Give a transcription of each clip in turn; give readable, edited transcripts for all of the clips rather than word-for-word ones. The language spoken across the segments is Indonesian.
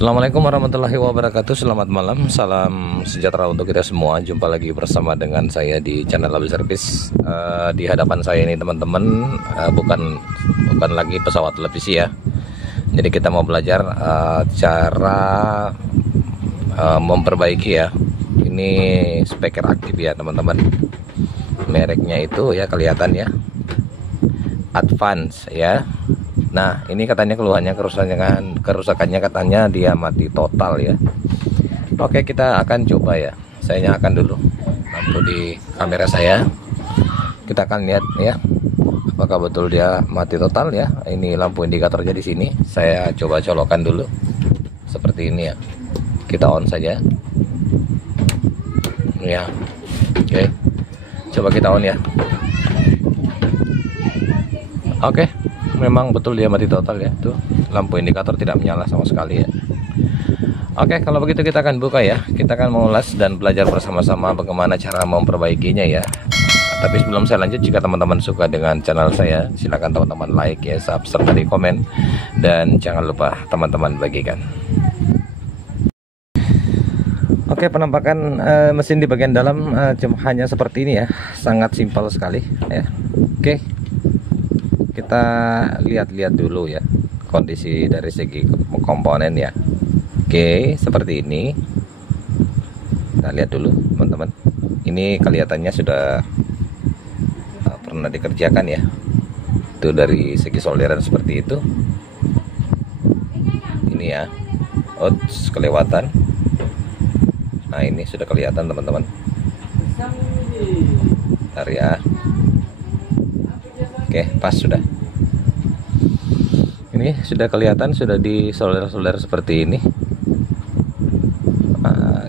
Assalamualaikum warahmatullahi wabarakatuh. Selamat malam, salam sejahtera untuk kita semua. Jumpa lagi bersama dengan saya di channel Labil Service. Di hadapan saya ini teman-teman, bukan lagi pesawat televisi ya. Jadi kita mau belajar cara memperbaiki ya. Ini speaker aktif ya teman-teman. Mereknya itu ya kelihatan ya, Advance ya. Nah ini katanya keluhannya kerusakannya katanya dia mati total ya. Oke, kita akan coba ya. Saya nyalakan dulu lampu di kamera saya. Kita akan lihat ya, apakah betul dia mati total ya. Ini lampu indikatornya di sini. Saya coba colokan dulu seperti ini ya. Kita on saja ya. Oke, coba kita on ya. Oke, memang betul dia mati total ya. Tuh, lampu indikator tidak menyala sama sekali ya. Oke, kalau begitu kita akan buka ya. Kita akan mengulas dan belajar bersama-sama bagaimana cara memperbaikinya ya. Tapi sebelum saya lanjut, jika teman-teman suka dengan channel saya, silakan teman-teman like ya, subscribe, serta di komen, dan jangan lupa teman-teman bagikan. Oke, penampakan mesin di bagian dalam hanya seperti ini ya. Sangat simpel sekali ya. Oke, kita lihat-lihat dulu ya kondisi dari segi komponen ya. Oke, seperti ini. Kita lihat dulu teman-teman. Ini kelihatannya sudah pernah dikerjakan ya. Itu dari segi solderan seperti itu. Ini ya. Outs, kelewatan. Nah, ini sudah kelihatan teman-teman. Bentar ya. Oke, pas sudah. Ini sudah kelihatan, sudah di solder-solder seperti ini.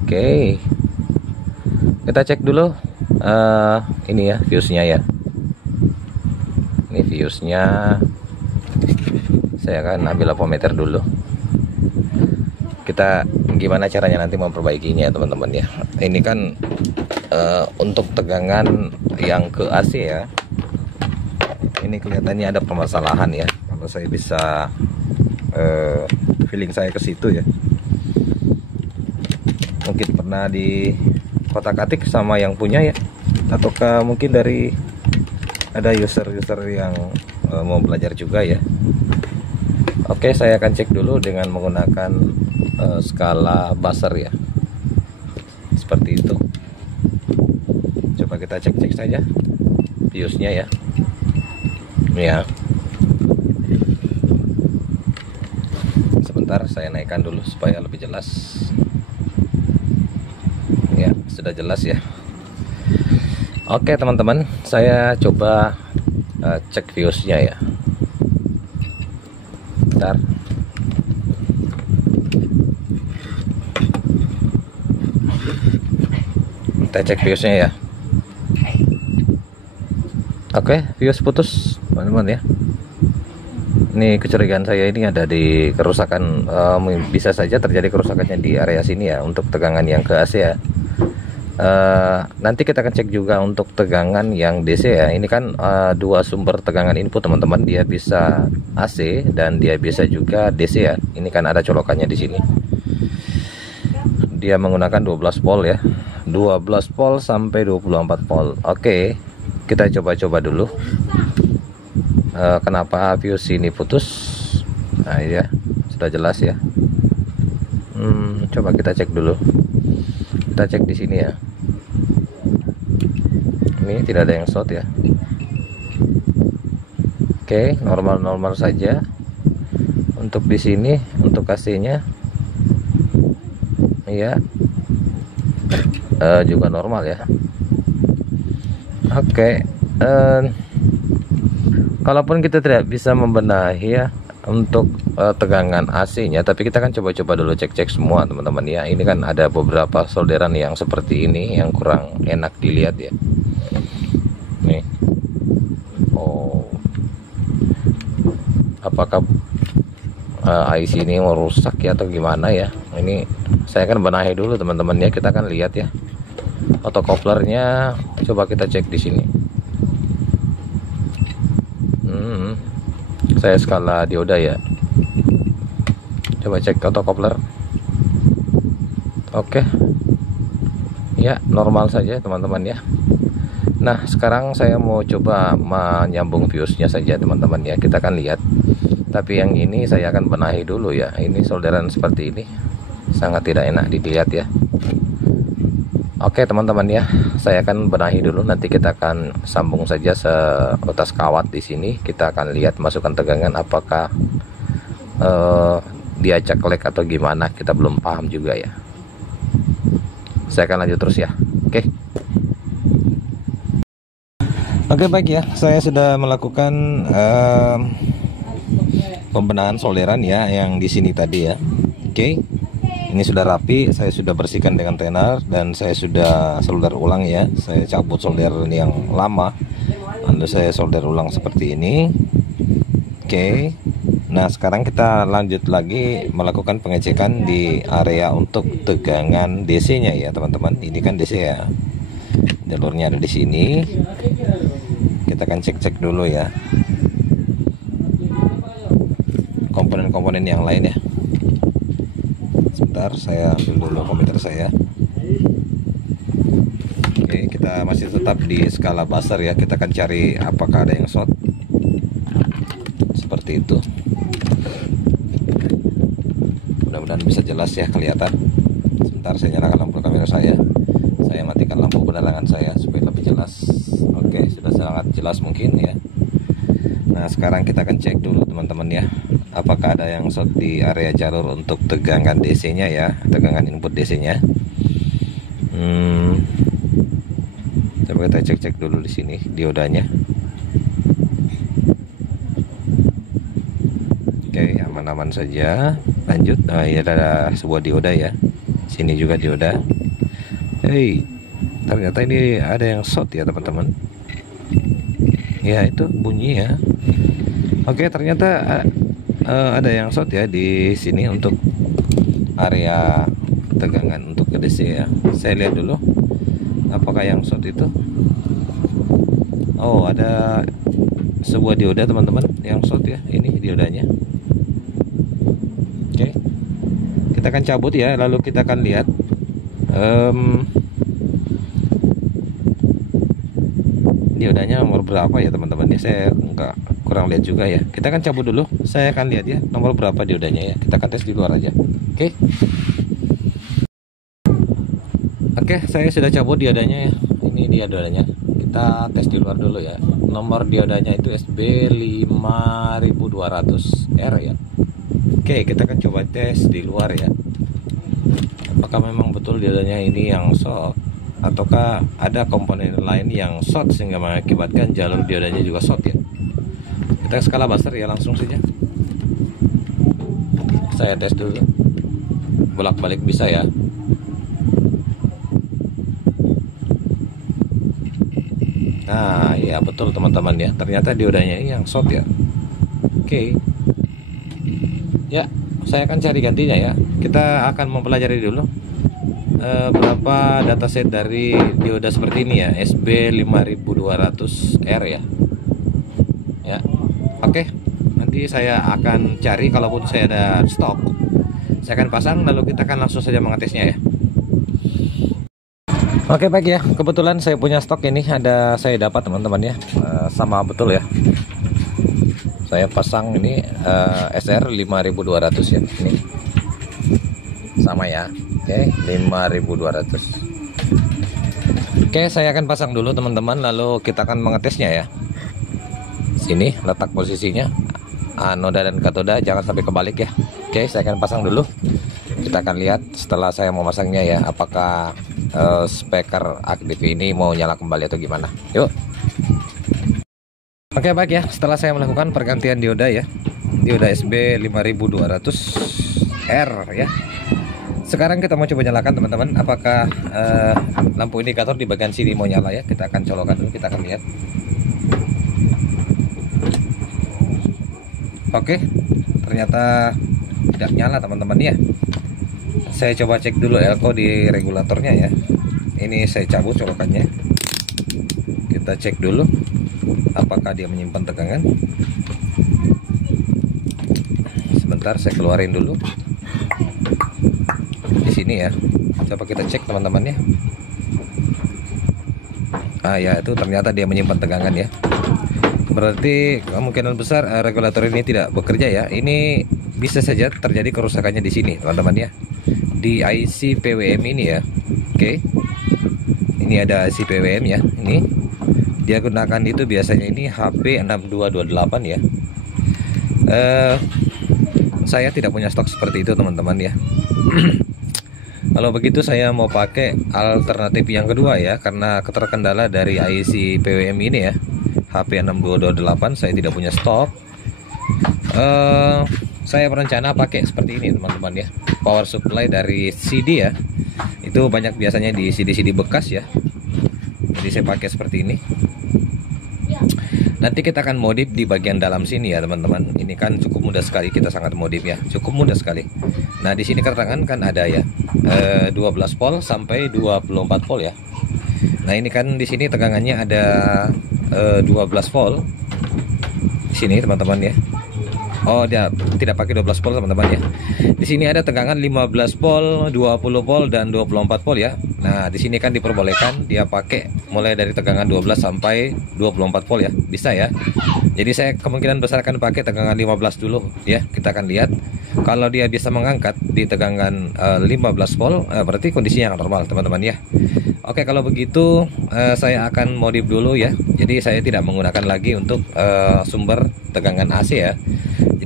Oke, kita cek dulu ini ya, fuse-nya ya. Ini fuse-nya. Saya akan ambil apometer dulu. Kita gimana caranya nanti memperbaikinya ya teman-teman ya. Ini kan untuk tegangan yang ke AC ya. Ini kelihatannya ada permasalahan ya. Kalau saya bisa feeling saya ke situ ya. Mungkin pernah di kotak-atik sama yang punya ya, ataukah mungkin dari ada user-user yang mau belajar juga ya. Oke, saya akan cek dulu dengan menggunakan skala buzzer ya, seperti itu. Coba kita cek-cek saja fuse-nya ya. Ya, sebentar saya naikkan dulu supaya lebih jelas. Ya, sudah jelas ya. Oke teman-teman, saya coba cek fuse-nya ya. Bentar. Kita cek fuse-nya ya. Oke, fuse putus teman-teman ya. Ini kecurigaan saya ini ada di kerusakan, bisa saja terjadi kerusakannya di area sini ya, untuk tegangan yang ke AC ya. Nanti kita akan cek juga untuk tegangan yang DC ya. Ini kan dua sumber tegangan input teman-teman, dia bisa AC dan dia bisa juga DC ya. Ini kan ada colokannya di sini. Dia menggunakan 12 volt ya. 12 volt sampai 24 volt. Oke, kita coba-coba dulu. Kenapa fuse ini putus? Nah ya, sudah jelas ya. Coba kita cek dulu. Kita cek di sini ya. Ini tidak ada yang short ya. Oke, normal-normal saja. Untuk di sini, untuk AC-nya, ya, juga normal ya. Oke. Kalaupun kita tidak bisa membenahi ya untuk tegangan AC-nya, tapi kita kan coba-coba dulu cek-cek semua teman-teman ya. Ini kan ada beberapa solderan yang seperti ini yang kurang enak dilihat ya. Nih. Oh. Apakah IC ini mau rusak ya atau gimana ya? Ini saya akan benahi dulu teman-teman ya. Kita akan lihat ya. Autocouplernya coba kita cek di sini. Saya skala dioda ya. Coba cek autocoupler. Oke, ya normal saja teman-teman ya. Nah sekarang saya mau coba menyambung fuse-nya saja teman-teman ya. Kita akan lihat. Tapi yang ini saya akan benahi dulu ya. Ini solderan seperti ini sangat tidak enak dilihat ya. Oke teman-teman ya, saya akan benahi dulu. Nanti kita akan sambung saja seutas kawat di sini. Kita akan lihat masukkan tegangan apakah dia ceklek atau gimana. Kita belum paham juga ya. Saya akan lanjut terus ya. Oke baik ya, saya sudah melakukan pembenahan solderan ya yang di sini tadi ya. Oke. Ini sudah rapi, saya sudah bersihkan dengan tenar dan saya sudah solder ulang ya. Saya cabut solder yang lama, lalu saya solder ulang seperti ini. Oke. Nah sekarang kita lanjut lagi melakukan pengecekan di area untuk tegangan DC nya ya teman-teman. Ini kan DC ya, jalurnya ada di sini. Kita akan cek-cek dulu ya komponen-komponen yang lain ya. Sebentar, saya ambil dulu komputer saya. Oke, kita masih tetap di skala buzzer ya. Kita akan cari apakah ada yang short seperti itu. Mudah-mudahan bisa jelas ya kelihatan. Sebentar, saya nyalakan lampu kamera saya. Saya matikan lampu penerangan saya supaya lebih jelas. Oke, sudah sangat jelas mungkin ya. Nah sekarang kita akan cek dulu teman-teman ya, apakah ada yang short di area jalur untuk tegangan DC nya ya, tegangan input DC nya. Coba kita cek-cek dulu di sini diodanya. Oke, aman-aman saja. Lanjut. Nah ini ada sebuah dioda ya, sini juga dioda. Hei, ternyata ini ada yang short ya teman-teman. Ya itu bunyi ya. Oke, ternyata ada yang short ya di sini untuk area tegangan untuk ke DC ya. Saya lihat dulu apakah yang short itu. Oh, ada sebuah dioda teman-teman yang short ya. Ini diodanya. Oke, kita akan cabut ya, lalu kita akan lihat diodanya nomor berapa ya teman-teman ya. Saya kurang lihat juga ya. Kita akan cabut dulu. Saya akan lihat ya nomor berapa diodanya ya. Kita akan tes di luar aja. Oke, saya sudah cabut diodanya ya. Ini diodanya. Kita tes di luar dulu ya. Nomor diodanya itu SB5200R ya. Oke, kita akan coba tes di luar ya. Apakah memang betul diodanya ini yang short, ataukah ada komponen lain yang short sehingga mengakibatkan jalur diodanya juga short ya. Kita skala buzzer ya, langsung saja saya tes dulu, bolak-balik bisa ya. Nah ya betul teman-teman ya, ternyata diodanya ini yang short ya. Oke ya, saya akan cari gantinya ya. Kita akan mempelajari dulu berapa dataset dari dioda seperti ini ya, SB5200R ya. Ya, oke. Nanti saya akan cari, kalaupun saya ada stok, saya akan pasang, lalu kita akan langsung saja mengetesnya ya. Oke baik ya, kebetulan saya punya stok ini, saya dapat teman-teman ya, sama betul ya. Saya pasang ini SR5200 ya, ini sama ya. Oke, 5200. Oke, saya akan pasang dulu teman-teman, lalu kita akan mengetesnya ya. Sini letak posisinya, anoda dan katoda jangan sampai kebalik ya. Oke, saya akan pasang dulu. Kita akan lihat setelah saya memasangnya ya, apakah speaker aktif ini mau nyala kembali atau gimana. Yuk. Oke baik ya, setelah saya melakukan pergantian dioda ya, dioda SB5200R ya. Sekarang kita mau coba nyalakan teman-teman, apakah lampu indikator di bagian sini mau nyala ya. Kita akan colokkan dulu, kita akan lihat. Oke, ternyata tidak nyala teman-teman ya. Saya coba cek dulu elko di regulatornya ya. Ini saya cabut colokannya. Kita cek dulu apakah dia menyimpan tegangan. Sebentar, saya keluarin dulu di sini ya. Coba kita cek teman-teman ya. Ya itu ternyata dia menyimpan tegangan ya. Berarti kemungkinan besar regulator ini tidak bekerja ya. Ini bisa saja terjadi kerusakannya di sini teman-teman ya, di IC PWM ini ya. Oke, ini ada IC PWM ya. Ini dia gunakan itu biasanya ini HP6228 ya. Saya tidak punya stok seperti itu teman-teman ya. Kalau begitu saya mau pakai alternatif yang kedua ya, karena terkendala dari IC PWM ini ya, HP6228 saya tidak punya stok. Saya berencana pakai seperti ini teman-teman ya, power supply dari CD ya. Itu banyak biasanya di CD-CD bekas ya. Jadi saya pakai seperti ini. Nanti kita akan modif di bagian dalam sini ya teman-teman. Ini kan cukup mudah sekali, kita sangat modif ya, cukup mudah sekali. Nah di sini keterangan kan ada ya 12 volt sampai 24 volt ya. Nah ini kan di sini tegangannya ada 12 volt di sini teman-teman ya. Oh dia tidak pakai 12 volt teman-teman ya. Di sini ada tegangan 15 volt, 20 volt dan 24 volt ya. Nah, di sini kan diperbolehkan dia pakai mulai dari tegangan 12 sampai 24 volt ya. Bisa ya. Jadi saya kemungkinan besar akan pakai tegangan 15 dulu ya. Kita akan lihat. Kalau dia bisa mengangkat di tegangan 15 volt, berarti kondisinya yang normal teman-teman ya. Oke, kalau begitu saya akan modif dulu ya. Jadi saya tidak menggunakan lagi untuk sumber tegangan AC ya.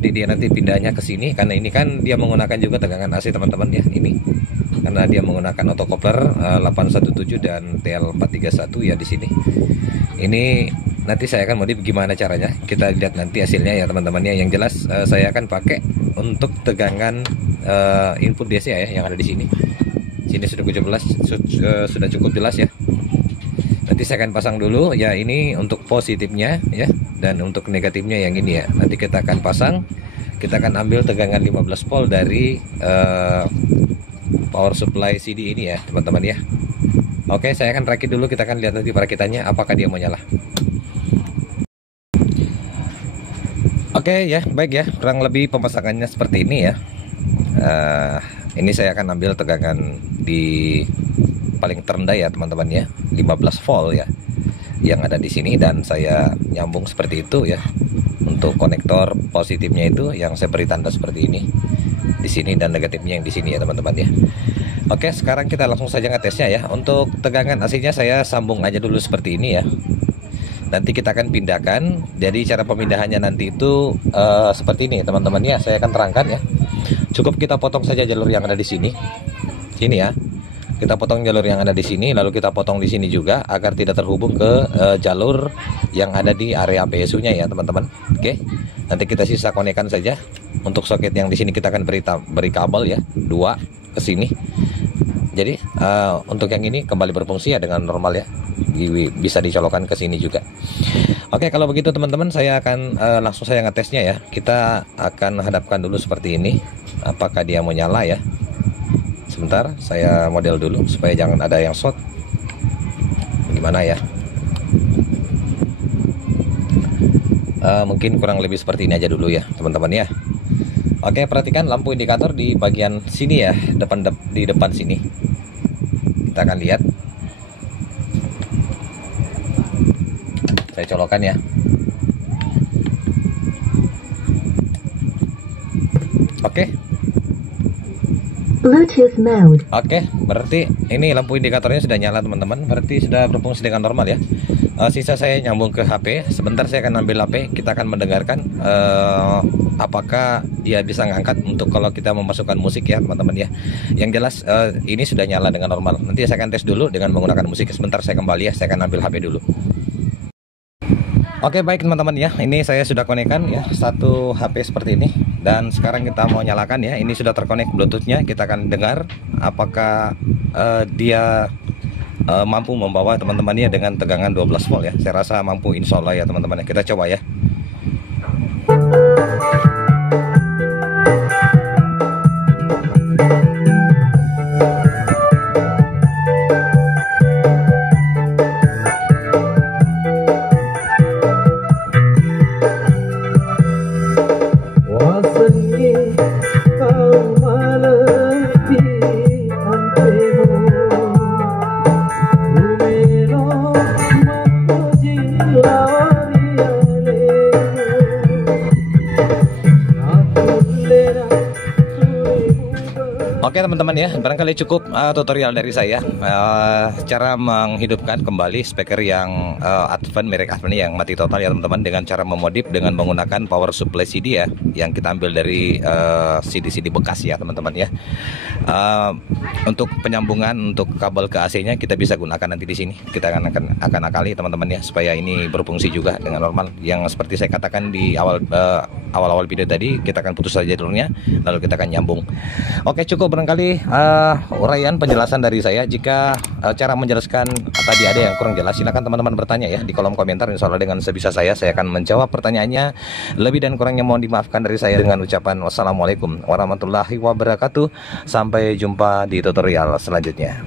Jadi dia nanti pindahnya ke sini, karena ini kan dia menggunakan juga tegangan AC teman-teman ya. Ini karena dia menggunakan autocoupler 817 dan TL431 ya di sini. Ini nanti saya akan modif gimana caranya. Kita lihat nanti hasilnya ya teman-teman ya. Yang jelas saya akan pakai untuk tegangan input DC ya yang ada di sini. Sini sudah cukup jelas ya. Nanti saya akan pasang dulu ya, ini untuk positifnya ya, dan untuk negatifnya yang ini ya. Nanti kita akan pasang, kita akan ambil tegangan 15 volt dari power supply CD ini ya teman-teman ya. Oke, saya akan rakit dulu, kita akan lihat nanti perakitannya apakah dia mau nyala. Oke ya, baik ya, kurang lebih pemasangannya seperti ini ya. Ini saya akan ambil tegangan di paling terendah ya teman-teman ya, 15 volt ya yang ada di sini, dan saya nyambung seperti itu ya. Untuk konektor positifnya itu yang saya beri tanda seperti ini di sini, dan negatifnya yang di sini ya teman-teman ya. Oke, sekarang kita langsung saja ngetesnya ya. Untuk tegangan AC-nya saya sambung aja dulu seperti ini ya. Nanti kita akan pindahkan. Jadi cara pemindahannya nanti itu seperti ini teman-teman ya. Saya akan terangkan ya. Cukup kita potong saja jalur yang ada di sini. Sini ya. Kita potong jalur yang ada di sini, lalu kita potong di sini juga agar tidak terhubung ke jalur yang ada di area PSU-nya ya teman-teman. Oke. Nanti kita sisa konekkan saja. Untuk soket yang di sini kita akan beri kabel ya, 2 ke sini. Jadi untuk yang ini kembali berfungsi ya dengan normal ya. Bisa dicolokkan ke sini juga. Oke, kalau begitu teman-teman, saya akan langsung saya ngetesnya ya. Kita akan hadapkan dulu seperti ini. Apakah dia mau nyala ya? Sebentar, saya model dulu supaya jangan ada yang short. Gimana ya? Mungkin kurang lebih seperti ini aja dulu ya teman-teman ya. Oke, perhatikan lampu indikator di bagian sini ya, di depan sini. Kita akan lihat. Saya colokkan ya. Oke. Bluetooth mode. Oke, berarti ini lampu indikatornya sudah nyala teman-teman. Berarti sudah berfungsi dengan normal ya. Sisa saya nyambung ke HP. Sebentar saya akan ambil HP. Kita akan mendengarkan apakah dia bisa ngangkat untuk kalau kita memasukkan musik ya teman-teman ya. Yang jelas ini sudah nyala dengan normal. Nanti saya akan tes dulu dengan menggunakan musik. Sebentar saya kembali ya. Saya akan ambil HP dulu. Oke, baik teman-teman ya. Ini saya sudah konekkan ya satu HP seperti ini. Dan sekarang kita mau nyalakan ya. Ini sudah terkonek Bluetooth-nya. Kita akan dengar apakah dia mampu membawa teman-temannya dengan tegangan 12 volt ya. Saya rasa mampu, insya Allah ya teman-teman. Kita coba ya. Kau malam di antemu. Oke teman-teman ya, barangkali cukup tutorial dari saya cara menghidupkan kembali speaker yang Advent, merek Advent yang mati total ya teman-teman, dengan cara memodif dengan menggunakan power supply CD ya, yang kita ambil dari CD-CD bekas ya teman-teman ya. Untuk penyambungan untuk kabel ke AC-nya kita bisa gunakan nanti di sini. Kita akan akali teman-teman ya, supaya ini berfungsi juga dengan normal. Yang seperti saya katakan di awal video tadi, kita akan putus saja dulunya, lalu kita akan nyambung. Oke, cukup barangkali uraian penjelasan dari saya. Jika cara menjelaskan tadi ada yang kurang jelas, silakan teman-teman bertanya ya di kolom komentar. Insya Allah dengan sebisa saya akan menjawab pertanyaannya. Lebih dan kurangnya mohon dimaafkan dari saya dengan ucapan wassalamualaikum warahmatullahi wabarakatuh. Sampai jumpa di tutorial selanjutnya.